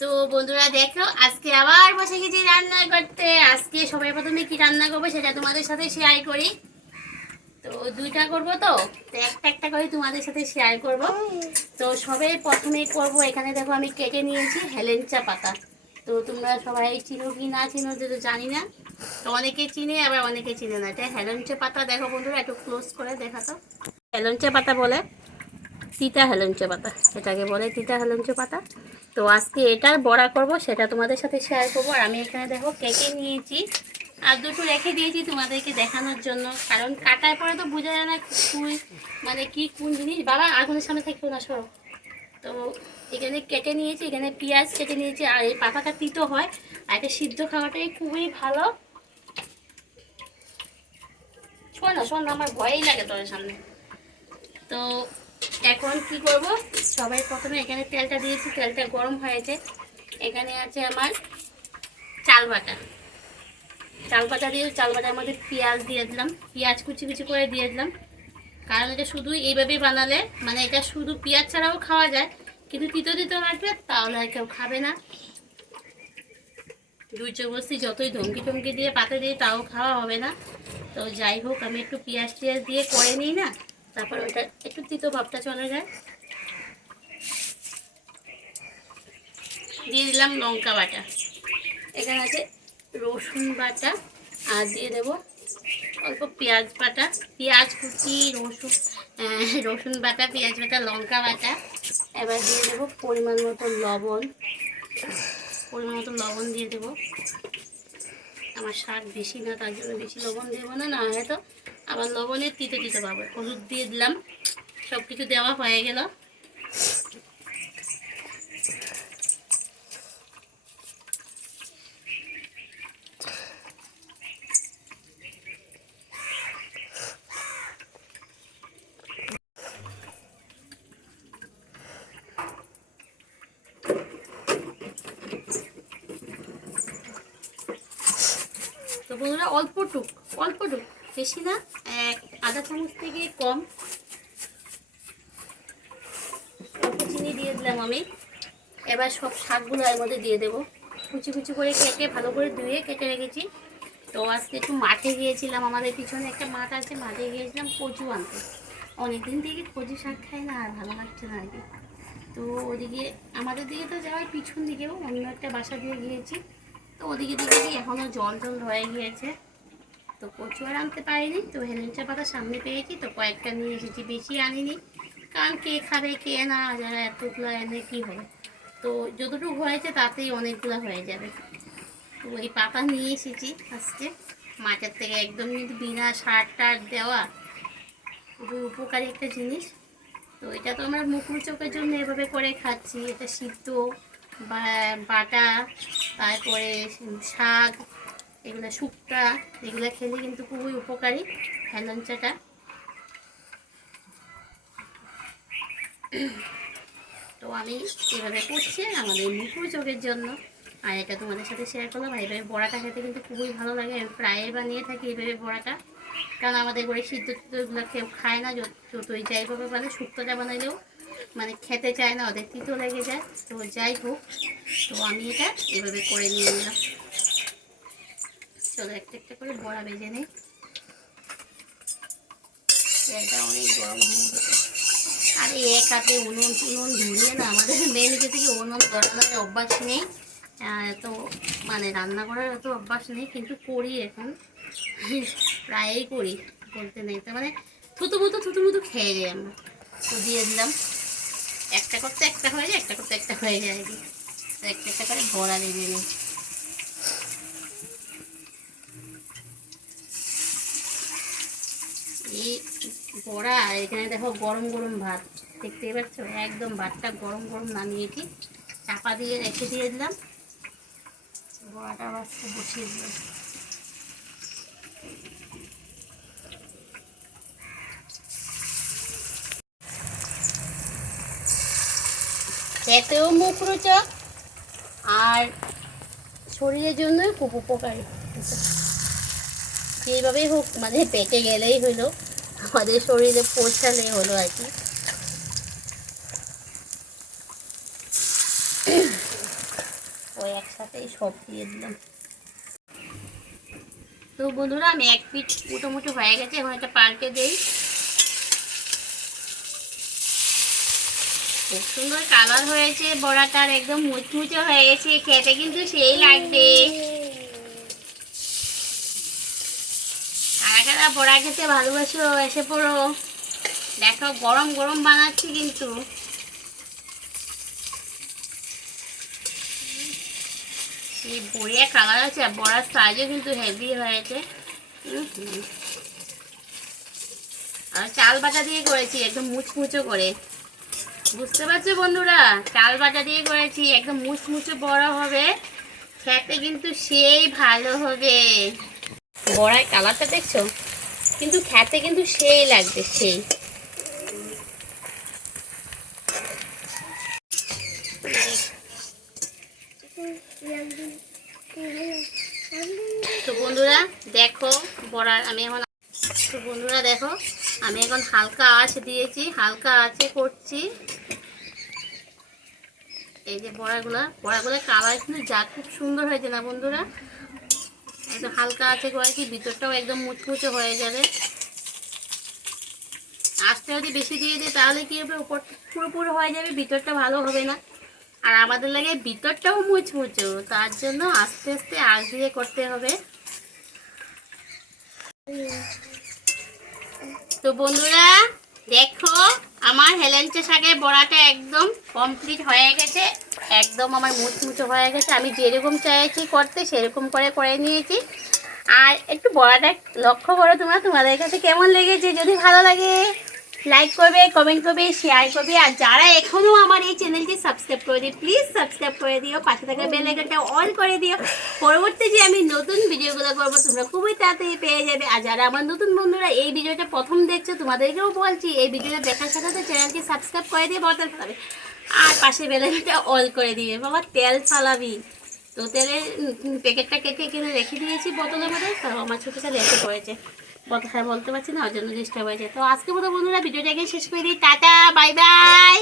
তো বন্ধুরা দেখো, আজকে আবার বসে গেছি রান্না করতে। আজকে সবাই প্রথমে কি রান্না করবো সেটা তোমাদের সাথে শেয়ার করি। তো দুইটা করবো, তো একটা একটা করে তোমাদের সাথে শেয়ার করব। তো সবে প্রথমে করব, এখানে দেখো আমি কেটে নিয়েছি হেলেঞ্চা পাতা। তো তোমরা সবাই চিনো কি না চিনো তো জানি না। তো অনেকে চিনে, আবার অনেকে চিনে না। এটা হেলেঞ্চা পাতা। দেখো বন্ধুরা, একটু ক্লোজ করে দেখাতো। হেলেঞ্চা পাতা বলে, তিতা হেলেঞ্চা পাতা, এটাকে বলে তিতা হেলেঞ্চা পাতা। তো আজকে এটার বড়া করব, সেটা তোমাদের সাথে শেয়ার করব। আর আমি এখানে দেখো কেটে নিয়েছি, আর দুটো রেখে দিয়েছি তোমাদেরকে দেখানোর জন্য, কারণ কাটার পরে তো বোঝা যায় না মানে কি কোন জিনিস। বাবা আগুনের সামনে থাকতো না, সরো। তো এখানে কেটে নিয়েছি, এখানে পেঁয়াজ কেটে নিয়েছি। আর এই পাতাটা তিতো হয়, আর এটা সিদ্ধ খাওয়াটাই খুবই ভালো। শোন না, শোন না, আমার ভয়ই লাগে তোর সামনে। তো এখন কি করব, সবাই প্রথমে এখানে তেলটা দিয়েছি, তেলটা গরম হয়েছে। এখানে আছে আমার চাল বাটা। চাল বাটা দিয়ে চাল বাটার মধ্যে পেঁয়াজ দিয়ে দিলাম, পেঁয়াজ কুচি কুচি করে দিয়ে দিলাম। কারণ এটা শুধু এইভাবেই বানালে, মানে এটা শুধু পেঁয়াজ ছাড়াও খাওয়া যায়, কিন্তু তিতো তিতো লাগবে, তাহলে আর কেউ খাবে না। দুই চৌবস্তি যতই ধমকি টমকি দিয়ে পাতে দিয়ে তাও খাওয়া হবে না। তো যাই হোক, আমি একটু পেঁয়াজ টিয়াজ দিয়ে করে নিই না, তারপর ওটা একটু তিতো ভাবটা চলে যায়। দিয়ে দিলাম লঙ্কা বাটা, এখানে আছে রসুন বাটা, আর দিয়ে দেবো অল্প পেঁয়াজ বাটা, পেঁয়াজ কুচি, রসুন বাটা, পেঁয়াজ বাটা, লঙ্কা বাটা। এবার দিয়ে দেবো পরিমাণ মতো লবণ, দিয়ে দেবো। আমার শাক বেশি না, তার জন্য বেশি লবণ দেবো না, না হয়তো আবার লবণের তিতে তিতে পাবো। হলুদ দিয়ে দিলাম, সব কিছু দেওয়া হয়ে গেল। তো বন্ধুরা, অল্পটুক, বেশি না, আধা চামচ থেকে কম অল্প চিনি দিয়ে দিলাম আমি। এবার সব শাকগুলো এর মধ্যে দিয়ে দেবো, কুচি কুচি করে কেটে, ভালো করে ধুয়ে কেটে রেখেছি। তো আজকে একটু মাঠে গিয়েছিলাম, আমাদের পিছনে একটা মাঠ আছে, মাঠে গিয়েছিলাম কচু আনতে। অনেকদিন থেকে কচু শাক খাই না, আর ভালো লাগছে না আর কি। তো ওদিকে আমাদের দিকে তো যাওয়ার পিছন দিকেও অন্য একটা বাসা দিয়ে গিয়েছি। তো ওদিকে দিকে এখনও জল জল হয়ে গিয়েছে। তো কচু আর আনতে পারিনি, তো হেলেঞ্চা পাতা সামনে পেয়েছি, তো কয়েকটা নিয়ে এসেছি, বেশি আনিনি। কারণ কে খাবে কে না, যারা এতগুলো এনে কী হবে। তো যতটুকু হয়েছে তাতেই অনেকগুলো হয়ে যাবে। তো এই পাতা নিয়ে এসেছি আজকে মাঠের থেকে, একদম কিন্তু বিনা সার টার দেওয়া, খুবই উপকারী একটা জিনিস। তো এটা তো আমরা মুখরোচকের জন্য এভাবে করে খাচ্ছি। এটা সিদ্ধ বা বাটা, তারপরে শাক, এগুলো শুক্তা, এগুলো খেলে কিন্তু খুবই উপকারী হেলেঞ্চাটা। তো আমি এভাবে করছি আমাদের মুখরোচকের জন্য, আর এটা তোমাদের সাথে শেয়ার করলাম। এইভাবে বড়াটা খেতে কিন্তু খুবই ভালো লাগে, আমি প্রায় বানিয়ে থাকি এইভাবে বড়াটা। কারণ আমাদের ঘরে সিদ্ধ টিদ্ধগুলো কেউ খায় না, যতই যাইভাবে মানে শুক্তোটা বানাইলেও মানে খেতে চায় না, ওদের তিতো লেগে যায়। তো যাই হোক, তো আমি এটা এভাবে করে নিয়ে নিলাম। চলো একটা একটা করে বড়া ভেজে নিই। তেলটা অনেক গরম হয়ে গেছে। আর এক হাতে উনুন ধরিয়ে না, আমাদের মেয়েকে থেকে উনুন ধরানোর অভ্যাস নেই, তো মানে রান্না করার এত অভ্যাস নেই, কিন্তু করি এখন, প্রায়ই করি বলতে নেই। তো মানে থুতু খেয়ে যাই আমরা। তো দিয়ে দিলাম, একটা করতে একটা হয়ে যায়, একটা করতে একটা হয়ে যায় আর কি। তো একটা একটা করে বড়া ভেজে নিই। এই বড়া, এখানে দেখো গরম গরম ভাত দেখতেই পাচ্ছ, একদম ভাতটা গরম গরম নামিয়েছি, চাপা দিয়ে রেখে দিয়ে দিলাম। বড়াটা আবার বসিয়ে দিলাম। খেতেও মুখরোচক, আর শরীরের জন্য খুব উপকারী। যেভাবেই হোক, মানে পেটে গেলেই হলো, আমাদের শরীরে পৌঁছালে হলো আর কি। একসাথেই সব দিয়ে দিলাম। তো বন্ধুরা আমি এক পিঠ মোটামুটি হয়ে গেছে, এখন একটা পাল্টে দিই। খুব সুন্দর কালার হয়েছে বড়াটার, একদম মুচমুচে হয়ে গেছে, খেতে কিন্তু সেই লাগবে। কারা কারা বড়া খেতে ভালোবাসো এসে পড়ো। দেখো গরম গরম বানাচ্ছি কিন্তু। এই বড়িয়া কালার আছে, বড়ার সাইজও কিন্তু হেভি হয়েছে। আর চাল বাটা দিয়ে করেছি একদম মুচমুচো করে, বুঝতে পারছো বন্ধুরা? চাল বাটা দিয়ে করেছি, একদম মুচমুচো বড়া হবে, খেতে কিন্তু সেই ভালো হবে। বড়ার কালারটা দেখছো, কিন্তু খেতে কিন্তু সেই লাগবে, সেই। তো বন্ধুরা দেখো বড়া আমি এখন, তো বন্ধুরা দেখো আমি এখন হালকা আঁচ দিয়েছি, হালকা আঁচে করছি। এই যে বড়াগুলা কালার কিন্তু যা খুব সুন্দর হয়েছে না বন্ধুরা, একদম হালকা আঁচে করেছি, ভিতরটাও একদম মুচমুচে হয়ে যাবে। আঁচটা যদি বেশি দিয়ে দিই তাহলে কি হবে, উপর পুরোপুরো হয়ে যাবে, ভিতরটা ভালো হবে না। আর আমাদের লাগে ভিতরটাও মুচমুচো, তার জন্য আস্তে আস্তে আঁচ দিয়ে করতে হবে। তো বন্ধুরা দেখো আমার হেলেঞ্চা শাকের বড়াটা একদম কমপ্লিট হয়ে গেছে, একদম আমার মুচমুচো হয়ে গেছে। আমি যেরকম চাইছি করতে সেরকম করে নিয়েছি। আর একটু বড়াটা লক্ষ্য করো তোমরা, তোমাদের কাছে কেমন লেগেছে। যদি ভালো লাগে লাইক করবে, কমেন্ট করবে, শেয়ার করবে। আর যারা এখনও আমার এই চ্যানেলটি সাবস্ক্রাইব করে দিও, প্লিজ সাবস্ক্রাইব করে দিও, পাশে থাকা বেল আইকনটা অল করে দিও। পরবর্তী যে আমি নতুন ভিডিওগুলো করবো তোমরা খুবই তাড়াতাড়ি পেয়ে যাবে। আর যারা আমার নতুন বন্ধুরা এই ভিডিওটা প্রথম দেখছো তোমাদেরকেও বলছি, এই ভিডিওটা দেখার সাথে সাথে চ্যানেলটি সাবস্ক্রাইব করে দিয়ে বটন ফালাবে, আর পাশে বেল আইকনটা অল করে দিবে। বাবা তেল ফালাবি, তো তেলের প্যাকেটটা কেটে কিনে রেখে দিয়েছি বোতলের মধ্যে, তো আমার ছোটোটা রেখে পড়েছে, কথা বলতে পারছি না, ওর জন্য ডিস্টার্ব হয়েছে। তো আজকে মতো বন্ধুরা ভিডিওটাকে শেষ করে দিই, টাটা বাই বাই।